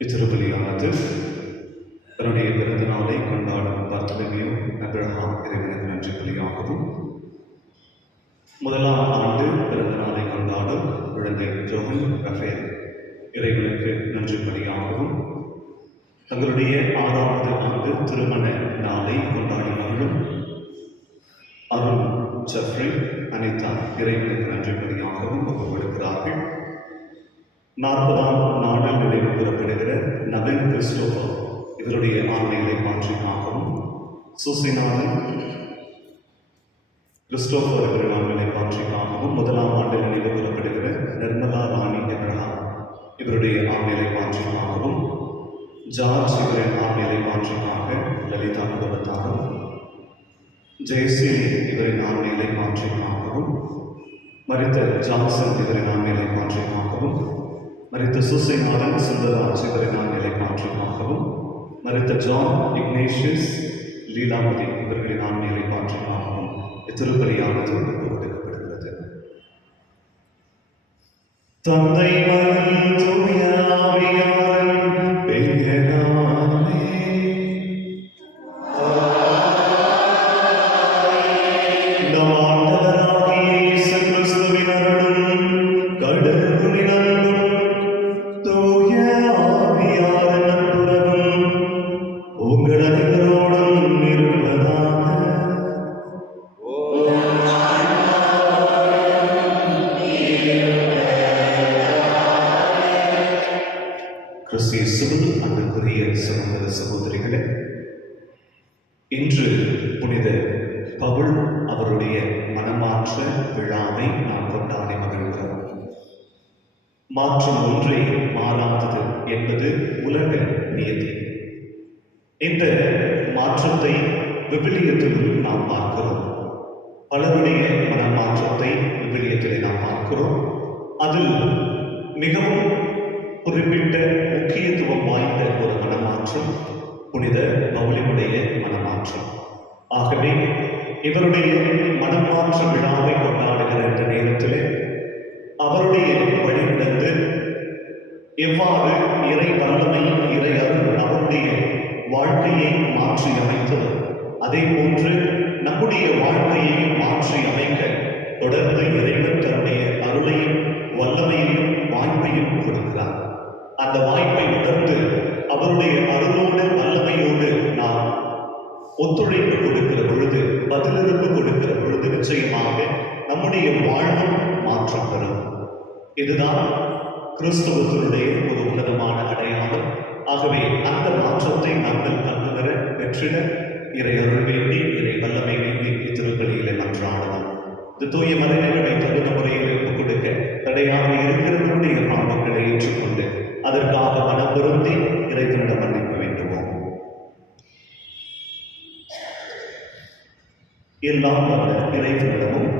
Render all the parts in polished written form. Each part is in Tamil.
இத்திருப்பலியானது தன்னுடைய பிறந்த நாளை கொண்டாடும் பர்த்தலமேயு அப்ரஹாம் இறைவனுக்கு நன்றி பலியாகவும், முதலாம் ஆண்டு பிறந்த நாளை கொண்டாடும் குழந்தை ஜோஹன் ரஃபேல் இறைவனுக்கு நன்றி பலியாகவும், தங்களுடைய 6வது ஆண்டு திருமண நாளை கொண்டாடி மகிழும் அருண் ஜெஃப்ரி அனிதா இறைவனுக்கு நன்றி பலியாகவும் ஒப்புக் கொடுக்கிறார்கள். 40ஆம் நாளில் நினைவு கூறப்படுகிற நவீன் கிறிஸ்டோபர் இவருடைய ஆண்மையை மாற்றிக்காகவும், சுசிநாதன் கிறிஸ்டோபர் இவரின் ஆண்மையை மாற்றிக்காகவும், 1ஆம் ஆண்டில் நினைவு கூறப்படுகிற நிர்மலா ராணி எப்ரஹாம் இவருடைய ஆண்மையை மாற்றிக்காகவும், ஜார்ஜ் இவரின் ஆண்மையை மாற்றிக்காக லலிதா குடும்பத்தாகவும், ஜெயசீலி இவரின் ஆண்மையை மாற்றிக்காகவும், மரித்த ஜான்சன் இவரின் ஆண்மையை மாற்றிக்காகவும், மரித்த சுசைநாதன் சுந்தரராஜ் இவரின் ஆண்மையை மாற்றிக்காகவும், மரித்த ஜான் இக்னேஷியஸ் லீலாவதி இவர்களின் ஆண்மையை மாற்றிக்காகவும் இத்திருப்பலியானது ஒப்புக் கொடுக்கப்படுகிறது. தந்தை மகன் தூய ஆவியாரின் பெயராலே நம் ஆண்டவராகிய இயேசு கிறிஸ்துவின் அருளும் கடவுளின் அன்பும் தூய ஆவியாரின் நட்புறவும் உங்கள் அனைவரோடும் இருப்பதாக. கிறிஸ்து அன்புக்குரிய சகோதர சகோதரிகளே, இன்று புனித பவுல் அவருடைய மனமாற்ற விழாவை நாம் கொண்டாடி மகிழ்கிறோம். மாற்றம் ஒன்றே மாறாதது என்பது உலக நியதி. இந்த மாற்றத்தை விவிலியத்திலும் நாம் பார்க்கிறோம். பலருடைய மனமாற்றத்தை விவிலியத்திலே நாம் பார்க்கிறோம். அதில் மிகவும் குறிப்பிட்ட முக்கியத்துவம் வாய்ந்த ஒரு மனமாற்றம் புனித பவுலினுடைய மனமாற்றம். ஆகவே இவருடைய மனமாற்ற விழாவை கொண்டாடுகிற இந்த நேரத்திலே அவருடைய வழிநடந்து எவ்வாறு இறை வல்லமையும் இறை அருள் அவருடைய வாழ்க்கையை மாற்றி அமைத்தது, அதே போன்று நம்முடைய வாழ்க்கையையும் மாற்றி அமைக்க தொடர்ந்து இறைவன் தன்னுடைய அருளையும் வல்லமையையும் வாய்ப்பையும் கொடுக்கிறார். அந்த வாய்ப்பை உணர்ந்து அவருடைய அருளோடு வல்லமையோடு நாம் ஒத்துழைப்பு கொடுக்கிற பொழுது, பதிலிருப்பு கொடுக்கிற பொழுது நிச்சயமாக நம்முடைய வாழ்வும் மாற்றம் பெறும். இதுதான் கிறிஸ்தவத்தினுடைய ஒரு உன்னதமான அடையாளம். ஆகவே அந்த மாற்றத்தை நாங்கள் கண்டுவர பெற்றிட இறை அருள் வேண்டி, இறை வல்லமை வேண்டி இத்திருப்பலியிலே மன்றாடலாம். இது தூய மறைகளை தகுந்த முறையில் ஒப்புக் கொடுக்க தடையாக இருக்கிற நம்முடைய பாவங்களை ஏற்றுக்கொண்டு அதற்காக மனம் பொருந்தி இறைவனிடம் மன்னிப்பு வேண்டுவோம். எல்லாம் வல்ல இறைவனிடமும்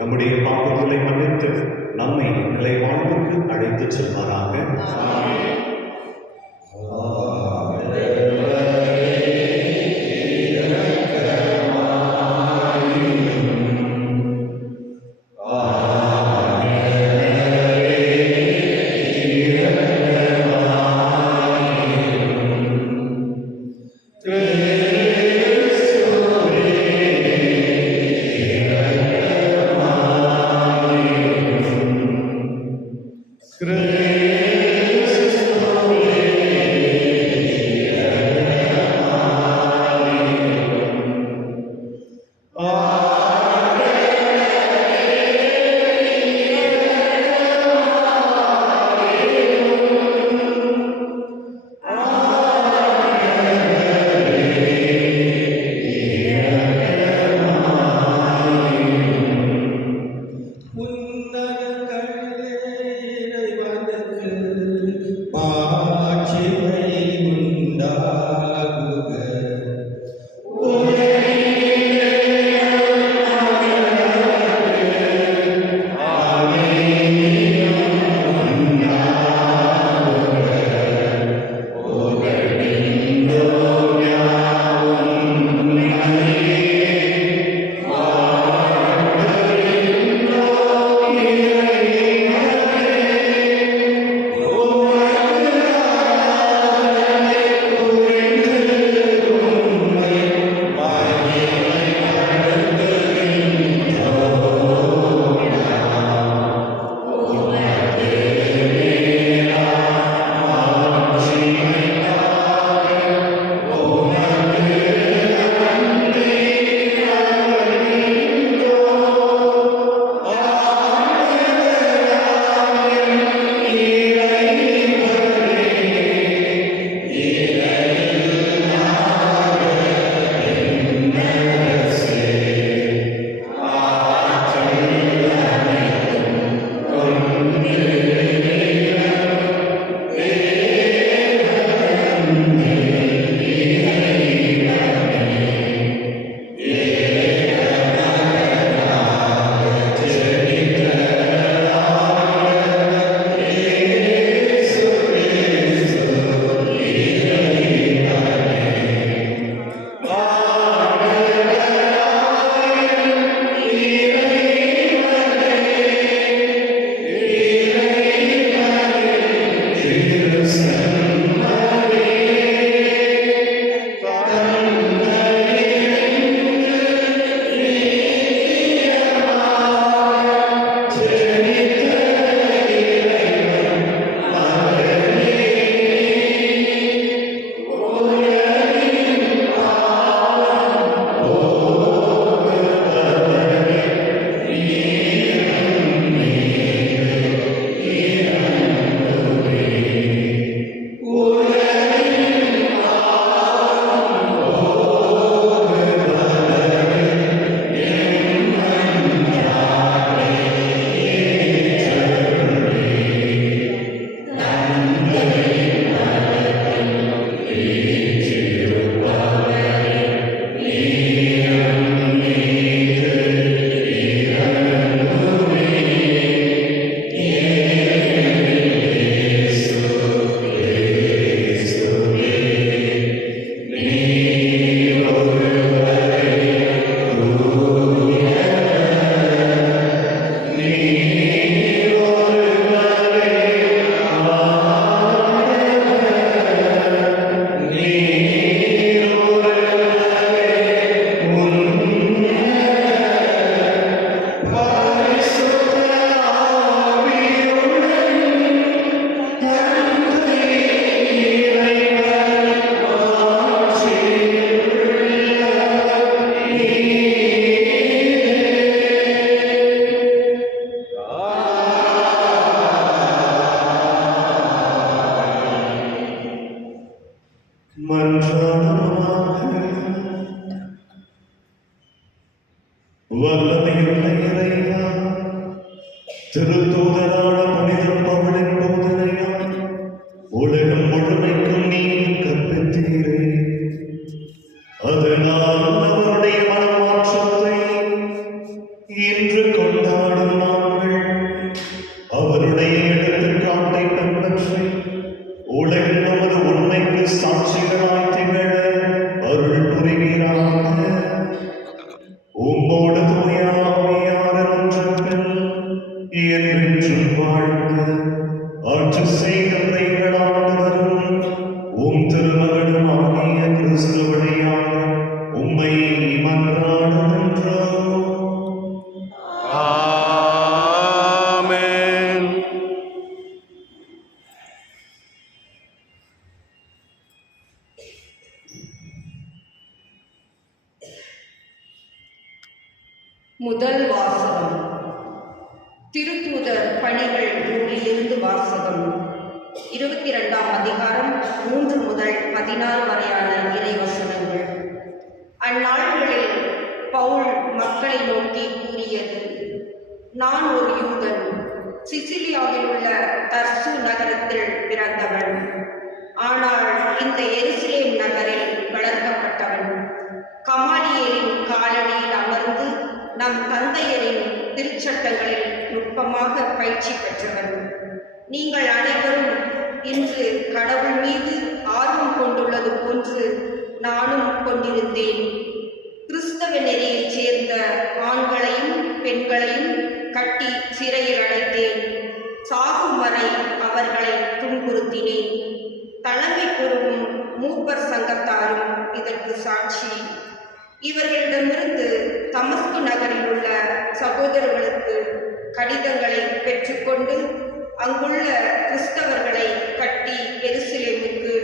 நம்முடைய பாவங்களை மன்னித்து நம்மை நிலை வாழ்வுக்கு அழைத்து செல்வாராக. வல்லமையுள்ள இறைவா, திருத்தூதரான புனித பவுலின் போதனையால் உலகம் முழுமைக்கும் நீர் கற்பித்தீரே. அதனால் அவருடைய மனமாற்றத்தை இன்று கொண்டாடும் நாங்கள் அவருடைய எடுத்துக்காட்டை பின்பற்றி உலகில் நமது உண்மைக்கு சாட்சிகளாய் திகழ அருள் புரிவீராக. உம்மோடு தூய ஆவியாரின் ஒன்றிப்பில் என்றென்றும் வாழ்ந்து ஆட்சி செய்கின்ற எங்கள் ஆண்டவரும் உம் திருமகனும் ஆகிய கிறிஸ்து வழியாக உம்மை மன்றாடுகின்றோம். ஆமென். முதல் வாசகம். திருத்தூதர் பணிகள் நூலிலிருந்து வாசகம். 22ஆம் அதிகாரம் 3 முதல் 16 வரையான இறைவசனங்கள். அந்நாள்களில் பவுல் மக்களை நோக்கி கூறியது: நான் ஒரு யூதன், சிசிலியாவில் உள்ள தர்சு நகரத்தில் பிறந்தவன். ஆனால் இந்த எருசலேம் நகரில் வளர்க்கப்பட்டவன். கமாலியேலின் காலடியில் அமர்ந்து நம் தந்தையரின் திருச்சட்டங்களில் நுட்பமாக பயிற்சி பெற்றவன். நீங்கள் அனைவரும் இன்று கடவுள் மீது ஆர்வம் கொண்டுள்ளது போன்று நானும் கொண்டிருந்தேன். கிறிஸ்தவ நெறியைச் சேர்ந்த ஆண்களையும் பெண்களையும் கட்டி சிறையில் அடைத்தேன். சாகும் வரை அவர்களை துன்புறுத்தினேன். தலைமை குருவும் மூப்பர் சங்கத்தாரும் இதற்கு சாட்சி. இவர்களிடமிருந்து தமஸ்கு நகரில் உள்ள சகோதரர்களுக்கு கடிதங்களை பெற்றுக்கொண்டு அங்குள்ள கிறிஸ்தவர்களை கட்டி எருசலேமுக்கு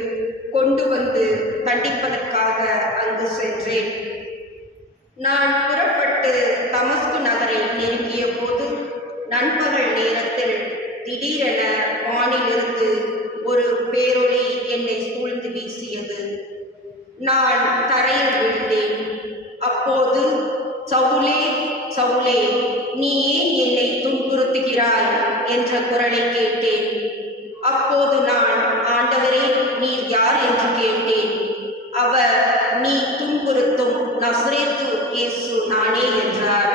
கொண்டு வந்து தண்டிப்பதற்காக அங்கு சென்றேன். நான் புறப்பட்டு தமஸ்கு நகரை நெருங்கிய போது நண்பகல் நேரத்தில் திடீரென வானிலிருந்து ஒரு பேரொளி என்னை சூழ்ந்து வீசியது. நான் தரையில் விழுந்தேன். அப்போது, சவுலே, சவுலே, நீ ஏன் என்னை துன்புறுத்துகிறாய் என்ற குரலை கேட்டேன். அப்போது நான், ஆண்டவரே, நீர் யார் என்று கேட்டேன். அவர், நீ துன்புறுத்தும் நசரேத்து இயேசு நானே என்றார்.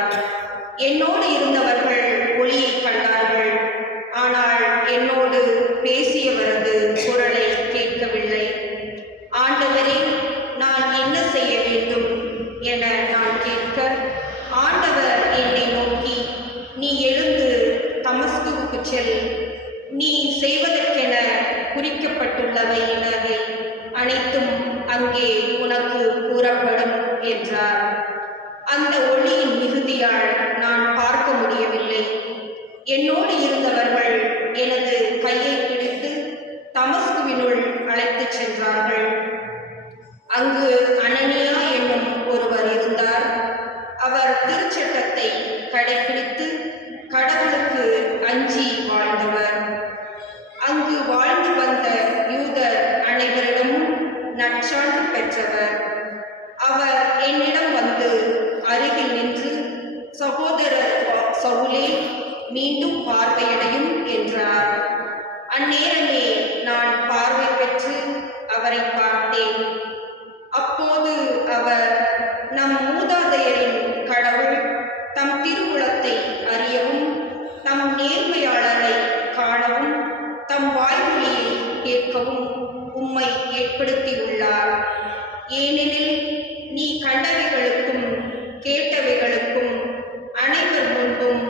என்னோடு இருந்தவர்கள் ஒளியை கண்டார்கள். ஆனால் என்னோடு பேசியவரது குரலை கேட்கவில்லை. ஆண்டவரே, நான் என்ன செய்ய வேண்டும் என நான் கேட்க, ஆண்டவர் என்னை நோக்கி, நீ எழுந்து தமஸ்குவுக்கு செல். நீ செய்வதற்கென குறிக்கப்பட்டுள்ளவை அனைத்தும் அங்கே உனக்கு கூறப்படும் என்றார். அந்த ஒளியின் மிகுதியால் நான் பார்க்க முடியவில்லை. என்னோடு இருந்தவர்கள் எனது கையை பிடித்து தமஸ்குவினுள் அழைத்துச் சென்றார்கள். அங்கு அனனியா என்னும் ஒருவர் இருந்தார். அவர் திருச்சட்டத்தை கடைபிடித்து கடவுளுக்கு அஞ்சி வாழ்ந்தவர். அங்கு வாழ்ந்து வந்த யூதர் அனைவரிடமும் நற்சான்று பெற்றவர். அவர் என்னிடம் வந்து அருகில் நின்று, சகோதரர் சவுலே, மீண்டும் பார்வையடையும் என்றார். அந்நேரமே நான் பார்வை பெற்று அவரை பார்த்தேன். அப்போது அவர், நம் மூதாதையரின் கடவுள் தம் திருவுளத்தை அறியவும், தம் நேர்மையாளரை காணவும், தம் வாய்மொழியை கேட்கவும் உம்மை ஏற்படுத்தியுள்ளார். ஏனெனில் நீ கண்டவைகளுக்கும் கேட்டவைகளுக்கும் அனைவர் முன்பும்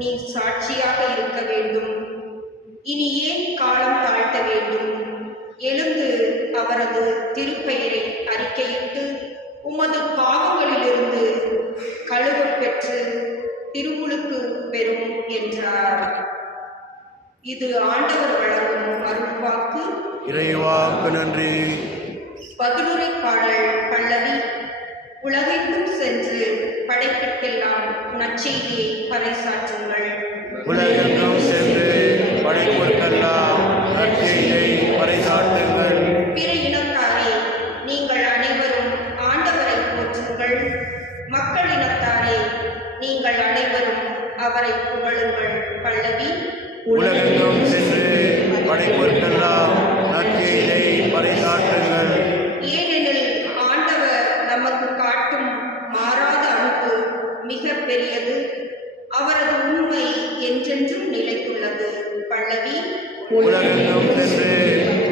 நீ சாட்சியாக இருக்க வேண்டும். இனி ஏன் காலம் தாழ்த்த வேண்டும்? எழுந்து அவரது திருப்பெயரை அறிக்கையிட்டு உமது பாவங்களிலிருந்து கழுவப் பெற்று திருமுழுக்கு பெறும் என்றார். இது ஆண்டவர் வழங்கும் அருள்வாக்கு. இறைவாக்கு நன்றி. பதிலுரை பாடல் பல்லவி. உலகெங்கும் சென்று படைப்பிற்கெல்லாம் நற்செய்தியை பறைசாற்றுங்கள். உலகெங்கும் சென்று படைப்பிற்கெல்லாம் நற்செய்தியை பறைசாற்றுங்கள். பிற இனத்தாரே, நீங்கள் அனைவரும் ஆண்டவரை போற்றுங்கள். மக்கள் இனத்தாரே, நீங்கள் அனைவரும் அவரை புகழுங்கள். பல்லவி. உலகெங்கும் சென்று படைப்பிற்கெல்லாம் நற்செய்தியை பறைசாற்றுங்கள். ஏனெனில் ஆண்டவர் நமக்கு காட்டும் மாறாத அன்பு மிக பெரியது. அவரது உண்மை என்றென்றும் நிலைத்துள்ளது. பல்லவி. உலகெங்கும் சென்று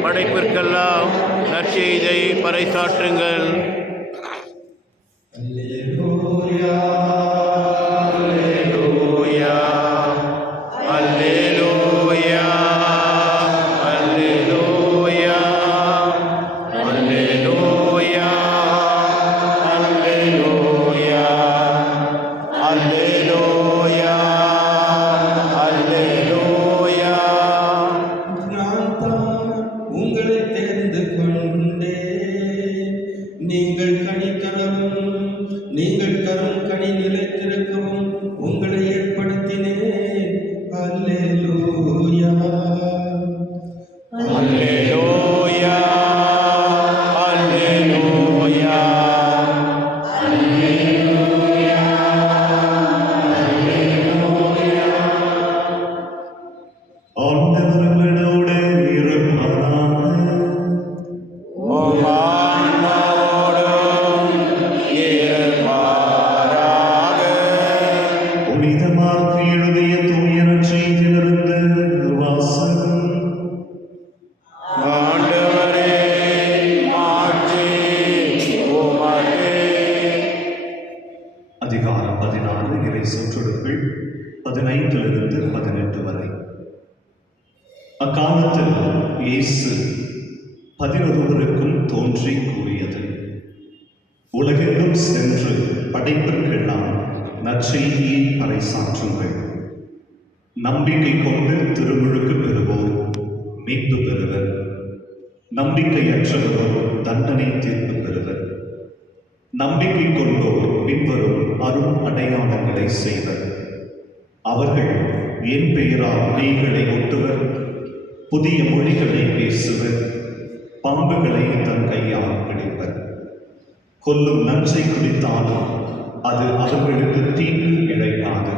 படைப்பிற்கெல்லாம் நற்செய்தியை பறைசாற்றுங்கள். அல்லேலூயா, அல்லேலூயா, அல்லேலூயா, அல்லேலூயா, அல்லேலூயா, அல்லேலூயா, அல்லேலூயா, அல்லேலூயா. நான் தான் உங்களை தெரிந்து கொண்டேன். நீங்கள் அல்லேலூயா அல்லேலூயா ஆண்டவர்களோடு இருப்பாராக. உம் ஆன்மாவோடும் இருப்பாராக. புனிதமாக எழுதிய தூய நற்செய்தியிலிருந்து வாசகம். ஆண்டவரே மாட்சி உமக்கே. அதிகாரம் 16 இறை சொற்றொடர்கள் 15 18 வரை. அக்காலத்தில் இயேசு 11 தோன்றி கூறியது: உலகெங்கும் சென்று படைப்பிற்கெல்லாம் நற்செய்தியை பறைசாற்றுங்கள். நம்பிக்கை கொண்டு திருமுழுக்கு பெறுவோர் மீட்பு பெறுவர், நம்பிக்கையற்றவரோ தண்டனை தீர்ப்பு பெறுவர். நம்பிக்கை கொண்டோர் பின்வரும் அரும் அடையாளங்களை செய்வர்: அவர்கள் என் பெயரால் பேய்களை ஒட்டுவர், புதிய மொழிகளை பேசுவர், பாம்புகளை தன் கையால் பிடிப்பர். கொல்லும் நஞ்சை குடித்தாலும் அது அவர்களுக்கு தீங்கு இழைக்காது.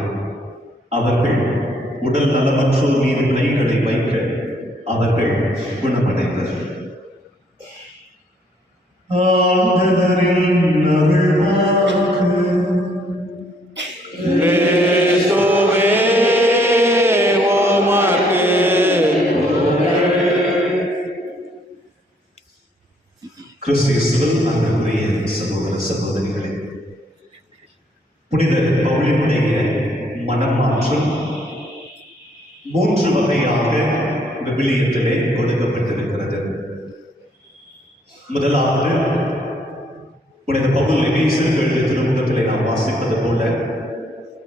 அவர்கள் உடல் நலமற்றோர் மீது கைகளை வைக்க அவர்கள் குணமடைவர். ஆண்டவரின் அருள்வாக்கு. கிறிஸ்துவே உமக்கு கிறிஸ்துவில் அன்புக்குரிய சகோதர சகோதரிகளே, புனித பவுலினுடைய மனமாற்றம் 3 வகையாக விவிலியத்திலே கொடுக்கப்பட்டிருக்கிறது. முதலாவது, புனித பவுல் எபேசியர்கள் திருமுகத்திலே நாம் வாசிப்பது போல,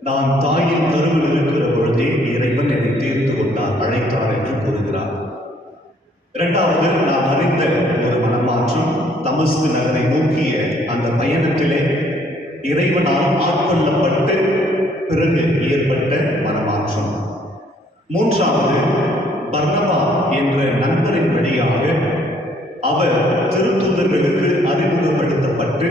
நான் தாயின் கருவில் இருக்கிற பொழுதே இறைவன் என்னை தேர்ந்து கொண்டார், அழைத்தார் என்று கூறுகிறார். இரண்டாவது, நாம் அறிந்த ஒரு மனமாற்றம் தமஸ்கு நகரை நோக்கிய அந்த பயணத்திலே இறைவனால் ஆட்கொள்ளப்பட்டு பிறகு ஏற்பட்ட மனமாற்றம். மூன்றாவது, பர்னபா என்ற நண்பரின் வழியாக அவர் திருத்தூதர்களுக்கு அறிமுகப்படுத்தப்பட்டு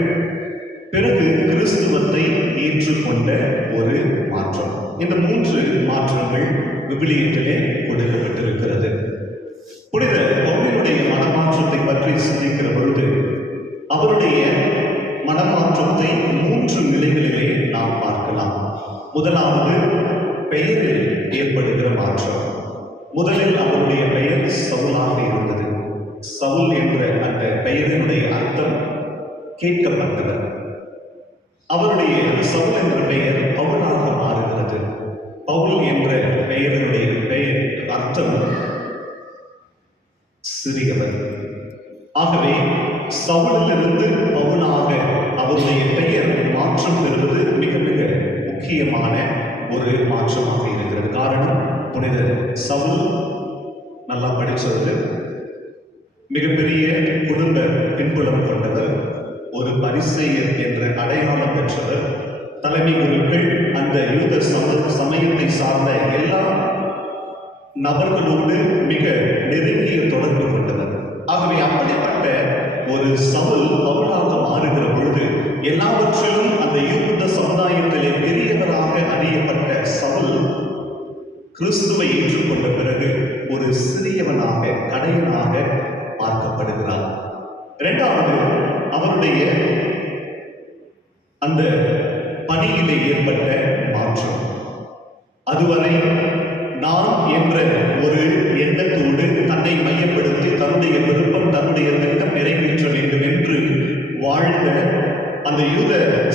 பிறகு கிறிஸ்துவத்தை ஏற்றுக்கொண்ட ஒரு மாற்றம். இந்த 3 மாற்றங்கள் விவிலியத்திலே கொடுக்கப்பட்டிருக்கிறது. புனித பவுலினுடைய மனமாற்றத்தை பற்றி சிந்திக்கிற பொழுது அவருடைய மனமாற்றத்தை 3 நிலைகளிலே நாம் பார்க்கலாம். முதலாவது, பெயரில் ஏற்படுகிற மாற்றம். முதலில் அவருடைய பெயர் சவுலாக இருந்தது. சவுல் என்ற அந்த பெயரினுடைய அர்த்தம் கேட்கப்பட்டவர். அவருடைய சவுல் என்ற பெயர் பவுலாக மாறுகிறது. பவுல் என்ற பெயரினுடைய பெயர் அர்த்தம் சிறியவர். ஆகவே சவுலிலிருந்து பவுலாக அவருடைய பெயர் மாற்றம் பெறுவது மிக மிக முக்கியமான ஒரு மாற்றமாக இருக்கிறது. காரணம், புனித சவுல் நல்லா படிச்சவர், மிகப்பெரிய குடும்ப பின்புலம் கொண்டவர், ஒரு பரிசேயர் என்ற அடையாளம் பெற்றவர், தலைமை குருக்கள், அந்த யூத சமயத்தை சார்ந்த எல்லா நபர்களோடு மிக நெருங்கிய தொடர்பு கொண்டவர். ஆகவே அப்படிப்பட்ட ஒரு சவுல் பவுலாக மாறுகிற பொழுது எல்லாவற்றிலும் அந்த யூத சமுதாயத்திலே பெரியவராக அறியப்பட்ட சவுல் கிறிஸ்துவை ஏற்றுக்கொண்ட பிறகு ஒரு சிறியவனாக, கடையனாக பார்க்கப்படுகிறார். இரண்டாவது, அவருடைய அந்த பணியிலே ஏற்பட்ட மாற்றம். அதுவரை நான் என்ற ஒரு எண்ணத்தோடு தன்னை மையப்படுத்தி தன்னுடைய விருப்பம், தன்னுடைய திட்டம் நிறைவேற்ற வேண்டும் என்று வாழ்ந்த அந்த யூத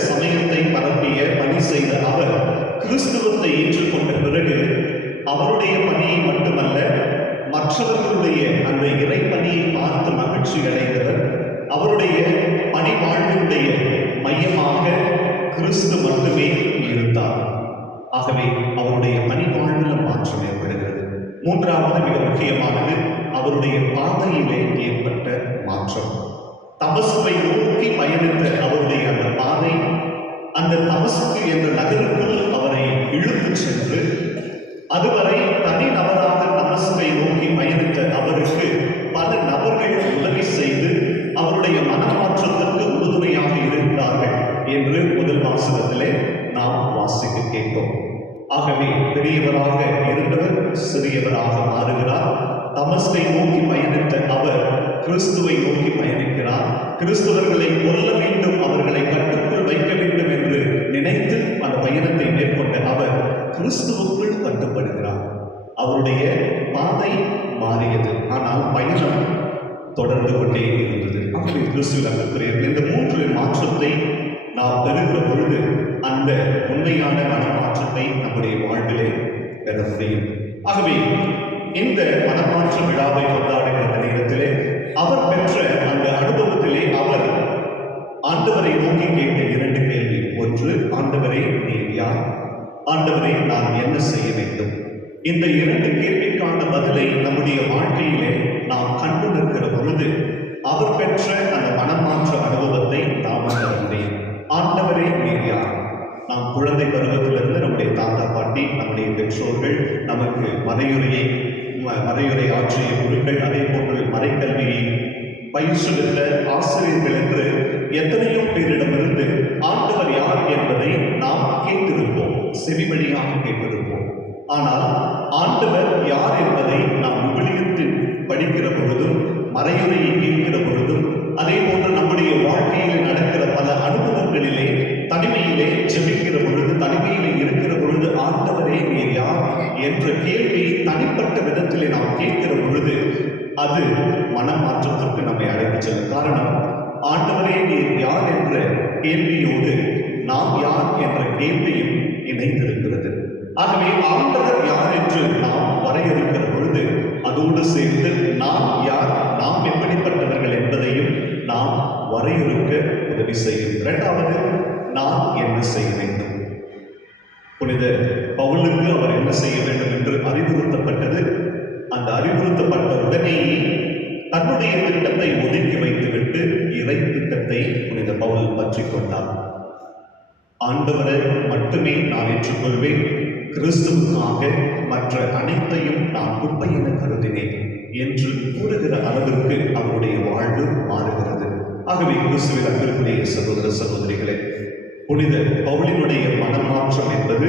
சமயத்தை பரப்பிய பணி செய்த அவர் கிறிஸ்துவத்தை ஏற்றுக்கொண்ட பிறகு அவருடைய பணியை மட்டுமல்ல, மற்றவர்களுடைய அந்த இறை பணியை பார்த்து மகிழ்ச்சி அடைந்தவர். அவருடைய பணி வாழ்வினுடைய மையமாக கிறிஸ்து மட்டுமே இருந்தார். ஆகவே அவருடைய பணி வாழ்வில் மாற்றம் ஏற்படுகிறது. மூன்றாவது, மிக முக்கியமானது, அவருடைய பாதையிலே ஏற்பட்ட மாற்றம். தமஸ்கை நோக்கி பயணித்த அவருடைய அந்த பாதை, அந்த தமஸ்கு என்ற நகருக்குள் அவரை இழுத்து சென்று அதுவரை தனிநபராக தமஸ்கை நோக்கி பயணித்த அவருக்கு பல நபர்கள் உதவி செய்து அவருடைய மனமாற்றத்திற்கு உறுதுணையாக இருக்கிறார்கள் என்று முதல் வாசகத்திலே நாம் வாசிக்க கேட்டோம். ஆகவே பெரியவராக இருந்தவர் சிறியவராக மாறுகிறார். தமஸ்கை நோக்கி பயணித்த அவர் கிறிஸ்துவை நோக்கி பயணிக்கிறார். கிறிஸ்துவர்களை கொல்ல வேண்டும், அவர்களை கட்டுக்குள் வைக்க வேண்டும் என்று நினைத்து அந்த பயணத்தை மேற்கொண்ட அவர் கிறிஸ்துவுக்குள் கட்டுப்படுகிறார். அவருடைய பாதை மாறியது, ஆனால் பயணம் தொடர்ந்து கொண்டே இருந்தது. ஆகவே கிறிஸ்துவில் அன்புக்குரியவர்களே, இந்த மூன்று மாற்றத்தை நாம் பெறுகிற பொழுது அந்த உண்மையான மனமாற்றத்தை நம்முடைய வாழ்விலே பெற முடியும். ஆகவே இந்த மனமாற்ற விழாவை கொண்டாடுகிற நேரத்திலே அவர் பெற்ற அந்த அனுபவத்திலே அவர் ஆண்டவரை நோக்கி கேட்ட இரண்டு கேள்வி. ஒன்று, ஆண்டவரே நீர் யார்? ஆண்டவரை நான் என்ன செய்ய வேண்டும்? இந்த இரண்டு கேள்விக்கான பதிலை நம்முடைய வாழ்க்கையிலே நாம் கண்டு நிற்கிற பொழுது அவர் பெற்ற அந்த மனமாற்ற அனுபவத்தை நாம் பெற முடியும். ஆண்டவரே நீர் யார்? நாம் குழந்தை பருவத்திலிருந்து நம்முடைய தாத்தா பாட்டி, நம்முடைய பெற்றோர்கள் நமக்கு மறையுரை ஆற்றிய குருக்கள், அதே போன்று மறைக்கல்வியை பயிற்றுவித்த ஆசிரியர்கள் என்று எத்தனையோ பேரிடமிருந்து ஆண்டவர் யார் என்பதை நாம் கேட்டிருப்போம், செவிவழியாக கேட்டிருப்போம். ஆனால் ஆண்டவர் யார் என்பதை நாம் விவிலியத்தில் படிக்கிற பொழுதும், மறையுரையை கேட்கிற பொழுதும், அதே போன்று நம்முடைய வாழ்க்கையில் நடக்கிற பல அனுபவங்களிலே தனிமையிலே ஜெபிக்கிற பொழுது, தனிமையிலே இருக்கிற பொழுது ஆண்டவரே நீர் யார் என்ற கேள்வியை தனிப்பட்ட விதத்திலே நாம் கேட்கிற பொழுது அது மனமாற்றத்திற்கு நம்மை அழைத்து செல்லும். காரணம், ஆண்டவரே நீர் யார் என்ற கேள்வியோடு நாம் யார் என்ற கேள்வியும் இணைந்திருக்கிறது. ஆகவே ஆண்டவர் யார் என்று நாம் வரையறுக்கிற பொழுது அதோடு சேர்ந்து நாம் யார், நாம் எப்படிப்பட்டவர்கள் என்பதையும் நாம் வரையறுக்க உதவி செய்யும். இரண்டாவது, நாம் என்ன செய்ய வேண்டும்? புனித பவுலுக்கு அவர் என்ன செய்ய வேண்டும் என்று அறிவுறுத்தப்பட்டது. அந்த அறிவுறுத்தப்பட்ட உடனேயே தன்னுடைய திட்டத்தை ஒதுக்கி வைத்துவிட்டு இறை திட்டத்தை புனித பவுல் பற்றி கொண்டார். ஆண்டவரை மட்டுமே நான் ஏற்றுக்கொள்வேன், கிறிஸ்துவுக்காக மற்ற அனைத்தையும் நான் குப்பை என கருதினேன் என்று கூறுகிற அளவிற்கு அவருடைய வாழ்வு மாறுகிறது. ஆகவே கிறிஸ்துவில் அன்பிற்குரிய சகோதர சகோதரிகளே, புனித பவுலினுடைய மனமாற்றம் என்பது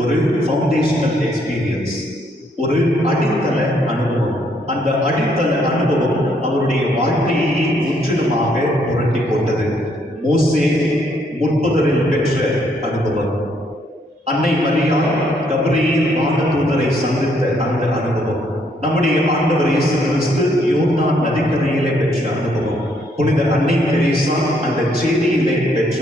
ஒரு ஃபவுண்டேஷனல் எக்ஸ்பீரியன்ஸ், ஒரு அடித்தள அனுபவம். அந்த அடித்தள அனுபவம் அவருடைய வாழ்க்கையை முற்றிலுமாக புரட்டி போட்டது. மோசே முட்புதரில் பெற்ற அனுபவம், அன்னை மரியா கபிரியேல் வானதூதரை சந்தித்த அந்த அனுபவம், நம்முடைய ஆண்டவர் இயேசு கிறிஸ்து யோர்தான் நதிக்கரையிலே பெற்ற அனுபவம், புனித அன்னை தெரேசா அந்த செய்தியிலே பெற்ற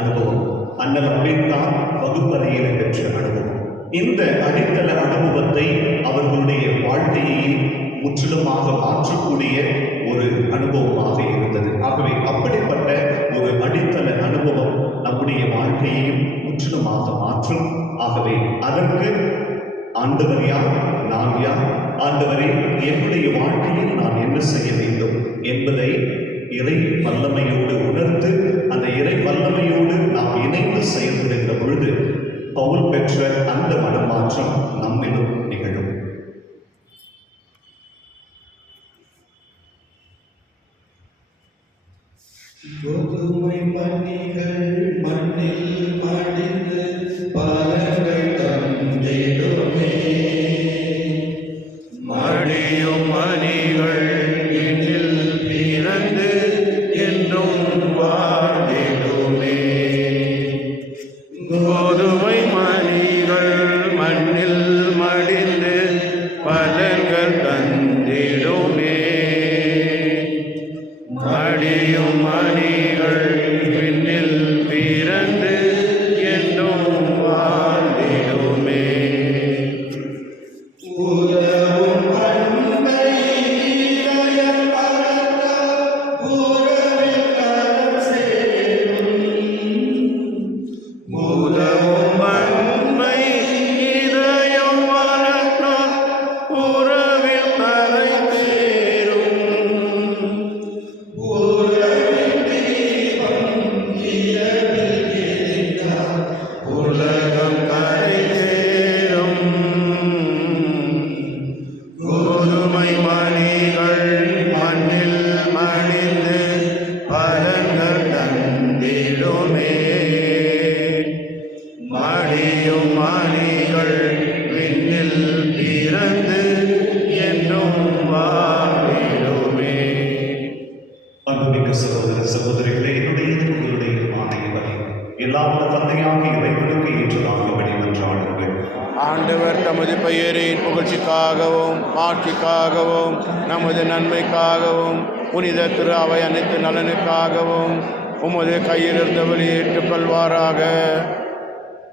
அனுபவம், அண்ணல் அம்பேத்கர் வகுப்பறையிலே பெற்ற அனுபவம். இந்த அடித்தள அனுபவத்தை அவர்களுடைய வாழ்க்கையை முற்றிலுமாக மாற்றக்கூடிய ஒரு அனுபவமாக இருந்தது. ஆகவே அப்படிப்பட்ட ஒரு அடித்தள அனுபவம் நம்முடைய வாழ்க்கையையும் முற்றிலுமாக மாற்றும். ஆகவே அதற்கு ஆண்டவர் யார், நான் யார், ஆண்டவரே என்னுடைய வாழ்க்கையில் நான் என்ன செய்ய வேண்டும் என்பதை இறை வல்லமையோடு உணர்ந்து அந்த இறை வல்லமையோடு நாம் இணைந்து செயல்படுகிற பொழுது பவுல் பெற்ற அந்த மனமாற்றம் நம்மிலும் நிகழும். கோதுமை மணிகள் மண்ணில் மடிந்து பலர்கள் தந்திடுமே, மடியும் மணிகள் என்னில் பிறந்து என்றும் வாழ்ந்திடுமே. கோதுமை மணிகள் மண்ணில் மடிந்து பலன்கள் தந்திடுமே, மடியும் மணிகள் விண்ணில் பிறந்து என்றும் வாழ்ந்திடுமே. தந்தையாக இறைவனுக்கு ஏற்றதாகும்படி மன்றாடுங்கள். ஆண்டவர் தமது பெயரின் புகழ்ச்சிக்காகவும் மாட்சிக்காகவும் நமது நன்மைக்காகவும் புனித திரு அவை அனைத்து நலனுக்காகவும் உமது கையிலிருந்து வெளியேற்றுக் கொள்வாராக.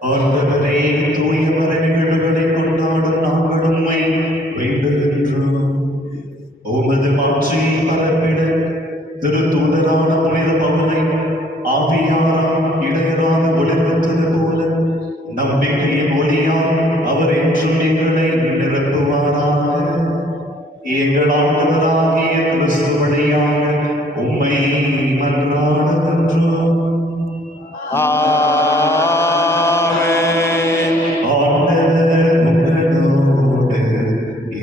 ஆண்டவரே, தூய மறை நிகழ்வுகளை கொண்டாடும் நாங்கள் உம்மை வேண்டுகின்றோம். உமது மாட்சியை பரப்பிட திருத்தூதரான புனித பவுலை ஆவியாரால் இடையராக ஒளிர்வித்தது போல நம்பிக்கையின் ஒளியால் அவர் என்றும் எங்களை நிரப்புவாராக. எங்கள் ஆண்டவராகிய கிறிஸ்து வழியாக உம்மை மன்றாடுகின்றோம். ஆமென். ஆண்டவர் உங்களோடு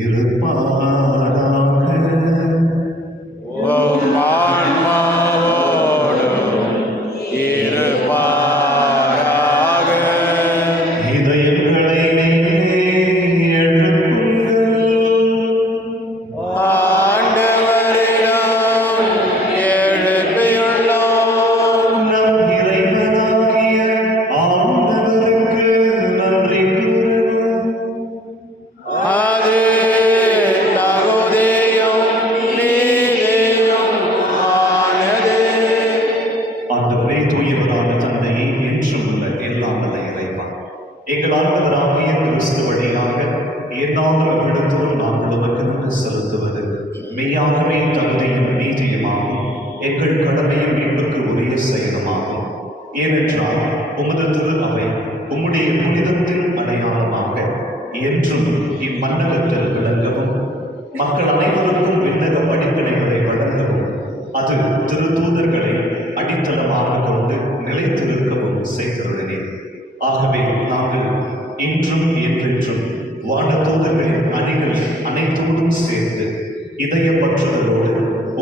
இருப்பாராக. உம் ஆன்மாவோடும் இருப்பாராக. இதயங்களை மேலே எழுப்புங்கள். ஆண்டவரிடம் எழுப்பியுள்ளோம். நம் இறைவனாகிய ஆண்டவருக்கு நன்றி கூறுவோம். அது தகுதியும் நீதியும் ஆனது. ஆண்டவரே, தூயவரான தந்தையே, என்றும் உள்ள எல்லாம் வல்ல இறைவா, எங்கள் ஆண்டவராகிய கிறிஸ்து வழியாக ஏதாவது விடத்திலும் நாங்கள் உமக்கு நன்றி செலுத்துவது மெய்யாகவே தகுதியும் நீதியுமாகும். எங்கள் கடமையும் மீட்புக்கு உரிய செயலுமாகும். ஏனென்றால் உமது திரு அவை உம்முடைய புனிதத்தின் அடையாளமாக என்றும் இம்மண்டலத்தில் விளங்கவும் மக்கள் அனைவருக்கும் விண்ணக படிப்பினைகளை வழங்கவும் அது திருத்தூதர்களை அடித்தளமாக கொண்டு நிலைத்திருக்கவும் செய்திருந்தேன். ஆகவே நாங்கள் இன்றும் என்றென்றும் வானதூதர்களின் அணிகள் அனைத்தோடும் சேர்ந்து இதய பற்றுதலோடு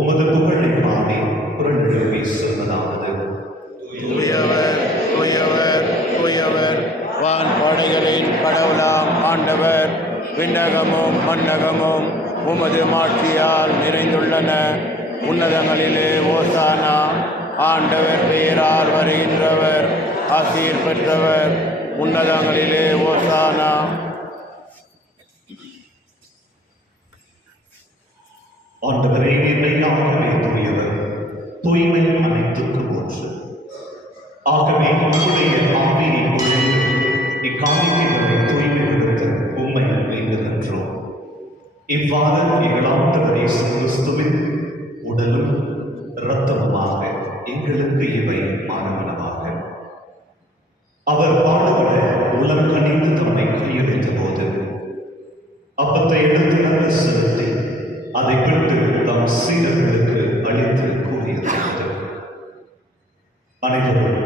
உமது புகழை பாடி குரல் எழுப்பி சொல்வதாவது: தூயவர் தூயவர் தூயவர் வான் படைகளின் கடவுளாம் ஆண்டவர். விண்ணகமும் மண்ணகமும் உமது மாட்சியால் நிறைந்துள்ளன. உன்னதங்களிலே ஓசானா. ஆண்டவர் பெயரால் வருகின்றவர் ஆசீர் பெற்றவர். உன்னதங்களிலே ஓசானா. ஆண்டவரே, மெய்யாகவே தூயவர், தூய்மை அனைத்துக்கும் ஒன்று. ஆகவே உம்முடைய ஆவியை பொழிந்து இக்காணிக்கைகளை தூய்மைப்படுத்த உம்மை வேண்டுகின்றோம். இவ்வாறு எங்கள் ஆண்டவர் இயேசு கிறிஸ்துவின் உடலும் இரத்தமுமாக எங்களுக்கு இவை மாறுவனவாக. அவர் பாடுபட உலம் கனிந்து தம்மை கையெழுத்த போது அப்பத்தை எடுத்து நன்கு செலுத்தி அதை விட்டு தம் சீடர்களுக்கு அளித்து கூறியதாவது: அனைவரும்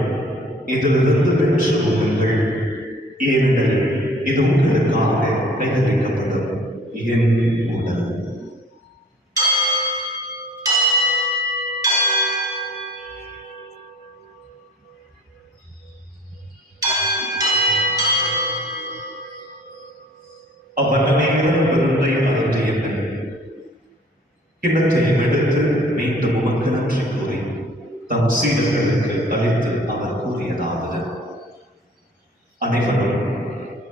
இதிலிருந்து பெற்று உண்ணுங்கள், ஏனெனில் இது உங்களுக்காக கையளிக்கப்படும் என் உடல். அவ்வண்ணமே விருந்தை அருந்திய பின் கிண்ணத்தை எடுத்து மீண்டும் உமக்கு நன்றி கூறி தம் சீடர்களுக்கு அளித்து அவர் கூறியதாவது: அனைவரும்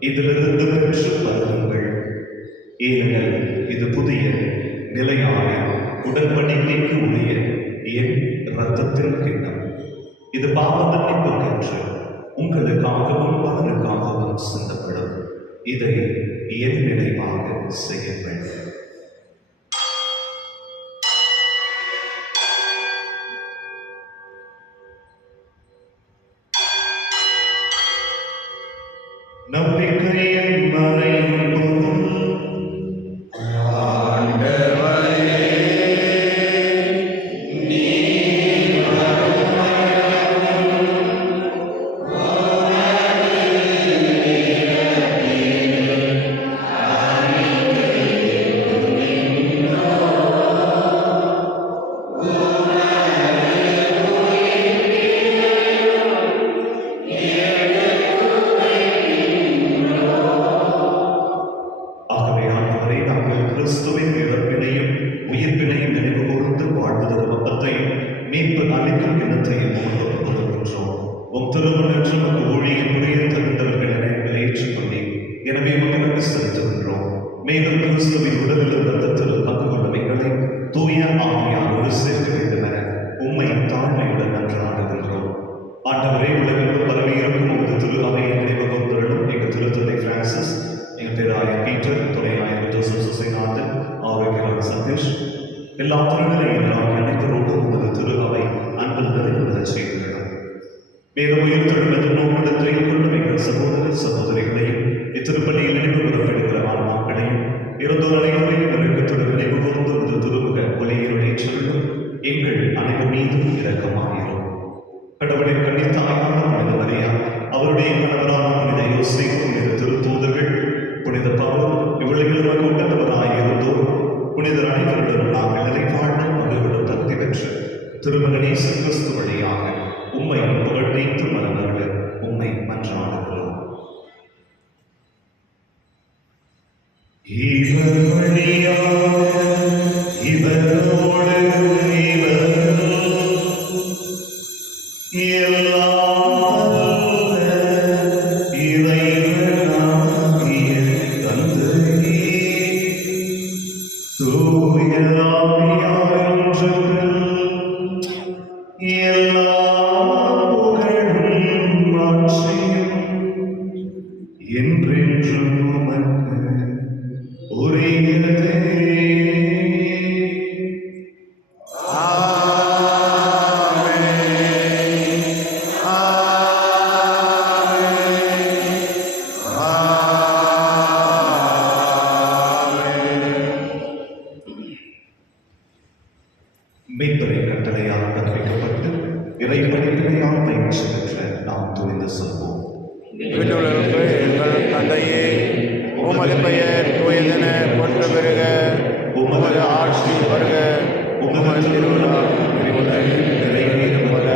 இதிலிருந்து பெற்று பருகுங்கள், ஏனெனில் இது புதிய நிலையான உடன்படிக்கைக்கு உரிய என் இரத்தத்தின் கிண்ணம். இது பாவ மன்னிப்புக்கென்று உங்களுக்காகவும் பலருக்காகவும் சிந்தப்படும். இதை என் நினைவாக செய்யுங்கள். நம்பிக்கையின் மறைபொருள் கிறிஸ்துவின் இறப்பினையும் உயிர்ப்பினையும் நினைவு கூர்ந்து வாழ்வதற்கு அப்பத்தையும் மீட்பு அளிக்கும் கிண்ணத்தையும் கொடுக்கின்றோம். உம் திருமணம் உமக்கு ஊழியம் புரிய தகுந்தவர்கள் என எங்களை ஏற்றுக்கொண்டேன். எனவே உமக்கு செலுத்துகின்றோம். மேலும் கிறிஸ்துவின் உடலில் ரத்தத்தில் பங்கு கொள்ளும் எங்களை தூய ஆவியாரோடு சேர்க்க வேண்டும் என உம்மை தாழ்மையுடன் நன்றாடுகின்றோம். ஆண்டவரே, உலகிற்கு பரவி இருக்கும் உமது திரு அவையை நினைவு கொண்டிருக்கும் எங்கள் திருத்தந்தை பிரான்சிஸ், எங்கள் பேராயர் பீட்டர், துணையாயர் ஜோசப் சுசைநாதன், ஆரோக்கியரான சதீஷ், எல்லா திருநிலையினராக அனைவரோடும் உமது திரு அவை அன்பில் நிறைவுறச் செய்துள்ளோம். மேலும் உயிர்த்தெழுந்த நோக்கத்தை கொண்டும் எங்கள் சகோதர சகோதரிகளையும் இத்திருப்பணியில் நினைவு கூறப்படுகிற ஆன்மாக்களையும் இருந்தோர் அனைவரையும் நெருக்கத்துடன் நினைவு கூர்ந்து உமது திருமுக ஒளியினுடைய சொல்லும் எங்கள் அனைவர் மீதும் இரக்கமாயிரும். கடவுளின் கன்னித்தாயான புனித மரியா, அவருடைய கணவரான புனித யோசேப்பு, புனித திருத்தூதர்கள், புனித பவுல், இவ்வளவுகளுக்கு உண்டவராயிருந்தோர் புனிதர் அனைவருடன் நாங்கள் நிறைவாழ்ந்த மகிழ்வுடன் தகுதி பெற்று திருமகன் இயேசு கிறிஸ்து வழியாக உம்மை புகழ்ந்து மலர்கள் உம்மை மன்றாடுகிறோம். இவர் வழியாக இவரோடு என்றென்றும் உமக்கு உரியதே. மீட்பரை கட்டளையால் கற்பிக்கப்பட்டு இறைப்பணிகளையால் பயிற்சி பெற்ற நாம் துணிந்து சொல்வோம். விண்ணுலகுக்கு எங்கள் தந்தையே, உமது பெயர் தூயதென போற்ற பெறுக, உமது ஆட்சி வருக, உமது திருவிழம் நிறைவேறும் போல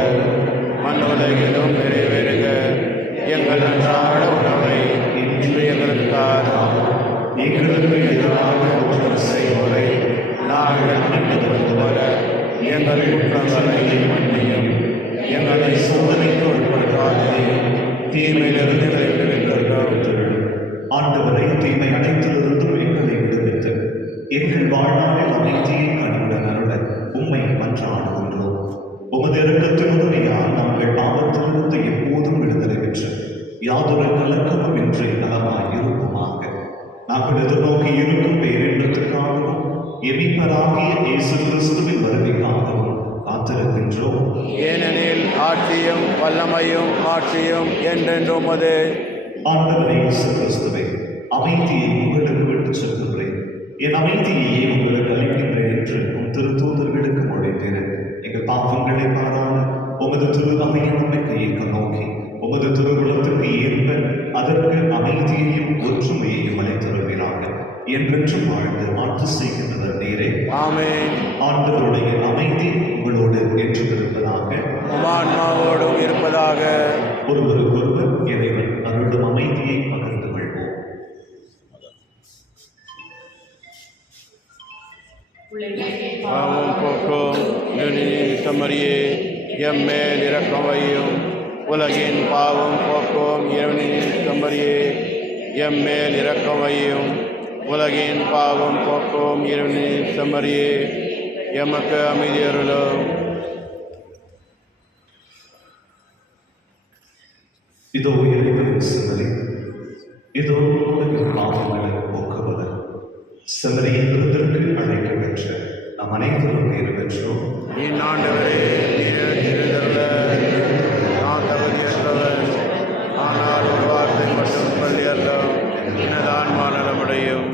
மண்ணுலகிலும் நிறைவேறுக. எங்கள் அன்றாட உணவை இன்று எங்களுக்கு தாரும். எங்களுக்கு எதிராக குற்றம் செய்வோரை நாங்கள் மன்னிப்பது போல எங்கள் குற்றங்களை மன்னியும். எங்களை சோதனைக்கு உட்படுத்தாதேயும், தீமையிலிருந்து எங்களை விடுவித்தருளும். ஆண்டவரை, தீமை அனைத்திலிருந்தும் எங்களை விடுவித்து எங்கள் வாழ்நாளில் அமைதியை கனிவுடன் அருள உம்மை மன்றாடுகின்றோம். உமது இரக்கத்தின் உதவியால் நாங்கள் ஆபத்திலிருந்து எப்போதும் விடுதலை பெற்று யாதொரு கலக்கமும் இன்றி நலமாய் இருப்போமாக. நாங்கள் எதிர்நோக்கி இருக்கும் பேரின்பத்துக்காகவும் எமிப்பராகிய இயேசு கிறிஸ்துவின் வருகைக்காகவும் காத்திருக்கின்றோம். ஏனெனில் ஆட்சியும் வல்லமையும் மாட்சியும் என்றென்றும் உமது. ஆண்டவரே இயேசு கிறிஸ்துவே, அமைதியை உங்களுக்கு விட்டு செல்கின்றேன், என் அமைதியையே உங்களுக்கு அளிக்கின்றேன் என்று உம் திருத்தூதர்களுக்கு மொழிந்தேன். எங்கள் பாவங்களை பாராமல் உமது திரு அவையின் நம்பிக்கையை நோக்கி உமது திருவுளத்துக்கு ஏற்ப அதற்கு அமைதியையும் ஒற்றுமையையும் அளித்தருள்வீராக. என்றென்றும் வாழ்ந்து ஆட்சி செய்கின்றவர் நீரே. ஆமென். ஆண்டவருடைய அமைதி உங்களோடு என்று இருப்பதாக, ஆன்மாவோடும் இருப்பதாக. ஒருவருக்கொருவர் இறைவன் அருளும் அமைதியை பகிர்ந்து கொள்வோம். பாவம் போக்கும் சமரியே, எம்மேல் இரக்கம் வையும். உலகின் பாவம் போக்கும் இறைவனின் சமரியே, எம்மேல் இரக்கம் வையும். உலகின் பாவம் போக்கும் இறைவனின் சமரியே, எமக்கு அமைதி அருளும். இதோ இறைவனின் செம்மறி, இதோ உலகின் பாவங்களை போக்குவதர். செம்மறியின் விருந்திற்கு அழைக்க பெற்ற நாம் அனைவரும் பேறு பெற்றோம். இந்நாண்டவரே, நீர் திருந்தருள நான் தகுதியற்றவன். ஆனால் ஒரு வார்த்தை மட்டும் சொல்லி அருளும், எனது ஆன்மா நலமடையும்.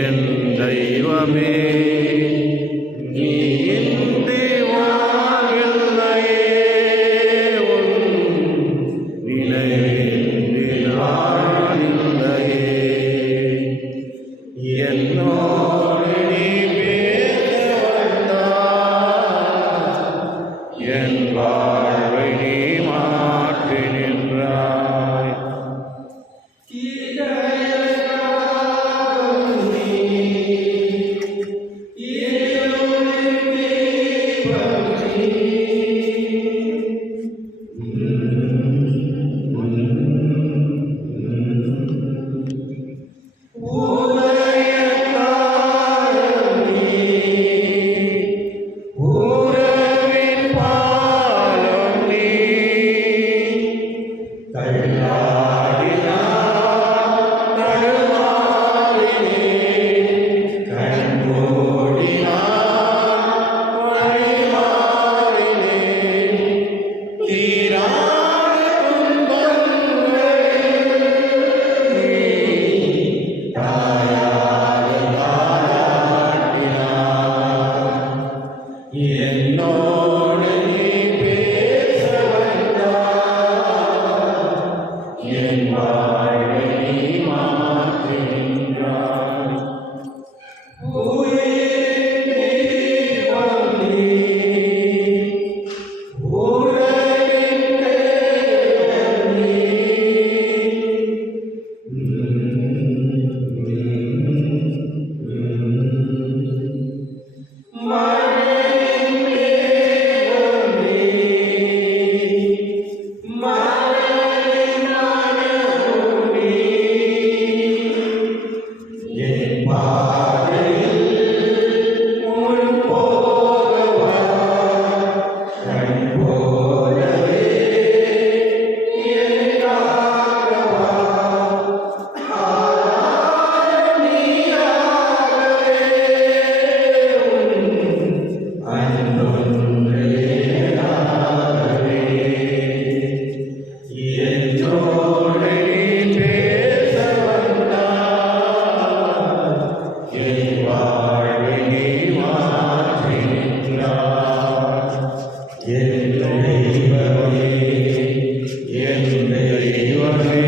என் தெய்வமே, நீ இன்றி வாழ்வில்லையே, உன் நினைவின்றி நான் இல்லையே. என்னோடு நீ பேச வந்தாய், என் வாழ்வை நீ மாற்றி நின்றாய். என்னோடு நீ பேச வந்தாய், என் வாழ்வை நீ மாற்றுகின்றாய். உயிர் தெய்வம் நீ, உலகின் தேவன் நீ. மழையின் தேவன் நீ, மழையின் மனமும் நீ. என் பாதையில் முன் போகவா, கண் போலவே எனக்காகவா, ஆராதனையாகவே அன்பொன்றே எனக்காகவே. என்னோடு நீ பேச வந்தாய், என் வாழ்வை நீ மாற்றுகின்றாய். என் தெய்வமே, என் தெய்வமே,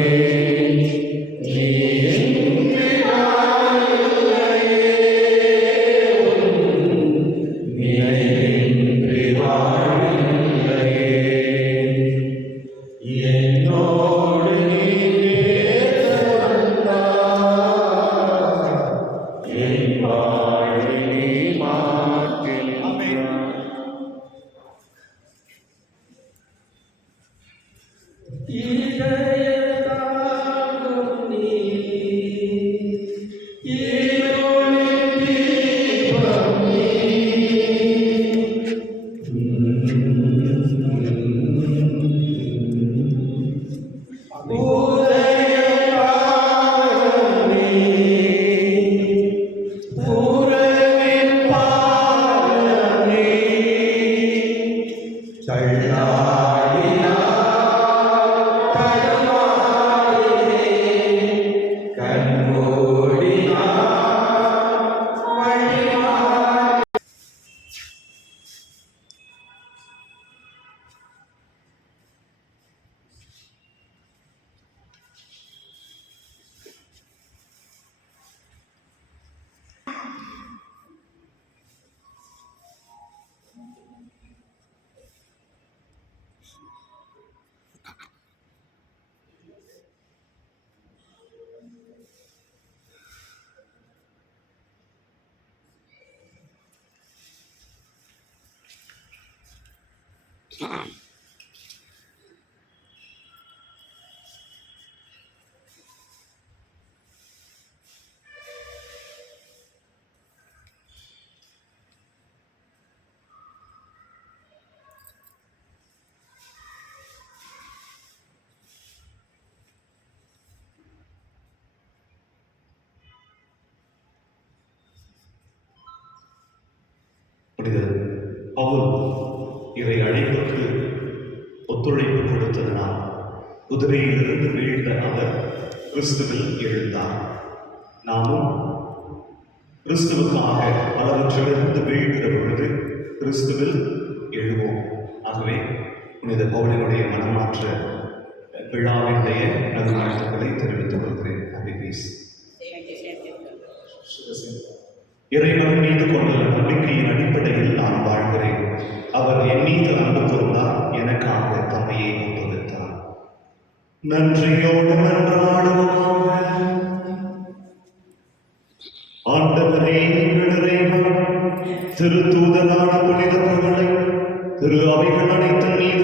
நீ இன்றி நான் இல்லையே. நினைவின்றி வாழ்வில்லையே. என்னோடு நீ பேச வந்தாய், என் வாழ்வை நீ மாற்றுகின்றாய். இதயதாகம் நீ, இருளின் தீபம் நீ. உதயகாலம் நீ, உறவின் பாலம் நீ. தள்ளாடினாய், தடுமாறினேன், கண்மூடினாய், வழிமாறி. புனித பவுல் இதை அழிவுக்கு ஒத்துழைப்பு கொடுத்ததனால் குதிரையிலிருந்து வீழ்ந்த அவர் கிறிஸ்துவில் எழுந்தார். நாமும் கிறிஸ்துவுக்காக பலவற்றிலிருந்து வீழ்கிற பொழுது கிறிஸ்துவில் எழுவோம். ஆகவே புனித பவுலினுடைய மனமாற்ற விழாவினுடைய நல்வாழ்த்துக்களை தெரிவித்துக் கொள்கிறேன். Happy peace. இறைவன் மீது கொண்டுள்ள நம்பிக்கையின் அடிப்படையில் நான் வாழ்கிறேன். அவர் என் மீது அன்பு கூர்ந்தார், எனக்காக தம்மையை ஒப்புவித்தார். நன்றியோடு மன்றாடுவோமாக. ஆண்டவரே எங்கள் இறைவன், திருத்தூதரான புனித பவுலை திரு அவைகள் அனைத்தின் மீது